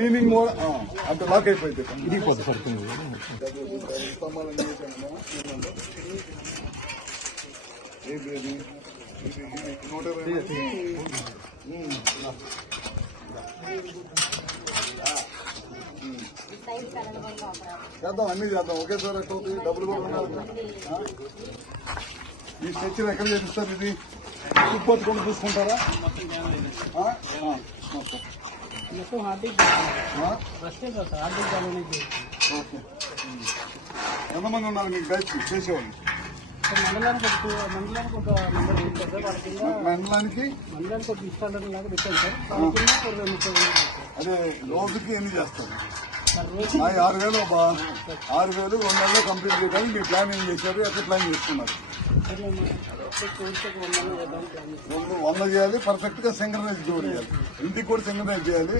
Cleaning కూడా అంటే lock అయిపోయింది. ఇరిగిపోతుంది సరుకుంది. చేద్దాం, అన్ని చేద్దాం ఒకేసారి. ఎక్కడ అవుతుంది? డబ్బులు కూడా ఉన్నారు. ఈ స్ట్రెచ్చర్ ఎక్కడ చేపిస్తారు? ఇది పట్టుకొని చూసుకుంటారా? ఓకే. ఎంతమంది ఉన్నారు మీకు బ్యాచ్ చేసేవాళ్ళు? మండలానికి ఒక నెంబర్ పెట్టారు సార్. మండలానికి ఒక ఇన్స్టాలర్ లాగా పెట్టాను సార్. అదే రోజుకి ఎన్ని చేస్తారు? 6,000 అబ్బా. 6,000 2 నెలల్లో కంప్లీట్ చేయడానికి మీ ప్లాన్ ఏం చేశారు? ఎట్లా ప్లాన్ చేసుకున్నారు? 100 చేయాలి. పర్ఫెక్ట్ గా సింక్రనైజ్ చేయాలి. ఇంటికి కూడా సింక్రనైజ్ చేయాలి.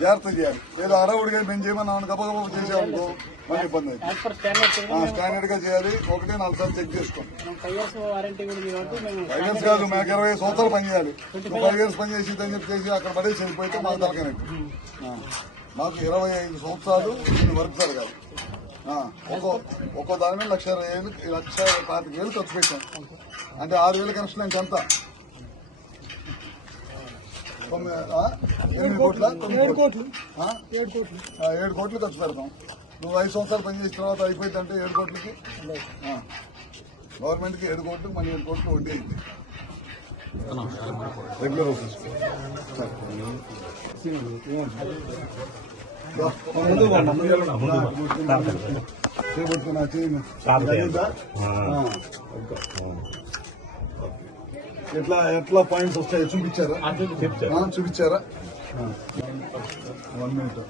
జాగ్రత్త చేయాలి. ఏదో అడవుడిగా మేము చేయమన్నా గబగబ చేసేవాళ్ళకు మళ్ళీ ఇబ్బంది అవుతుంది. స్టాండర్డ్ గా చేయాలి. 1-4 సార్లు చెక్ చేసుకోండి. 5 years కాదు, మాకు 20 సంవత్సరాలు పని చేయాలి. 5 years పని చేసి అని చెప్పి చేసి అక్కడ పడేసి వెళ్ళిపోతే మాకు తలకనట్టు. మాకు 25 సంవత్సరాలు వర్క్ జరగాలి. ఒక్కో దాని మీద 1,20,000 1,25,000 ఖర్చు పెట్టాం. అంటే 6,000 కనెక్షన్ అంటే ఎంత? 8 కోట్ల 7 కోట్లు ఖర్చు పెడతాం. నువ్వు 5 సంవత్సరాలు పనిచేసిన తర్వాత అయిపోయింది అంటే 7 కోట్లకి గవర్నమెంట్కి 7 కోట్లు, మళ్ళీ 7 కోట్లు వడ్డీ అయింది. రెగ్యులర్ ఆఫీస్ చేపట్టుకున్నా చేయను. ఎట్లా పాయింట్స్ వస్తాయో చూపించారా? చూపించారా? 1 minute.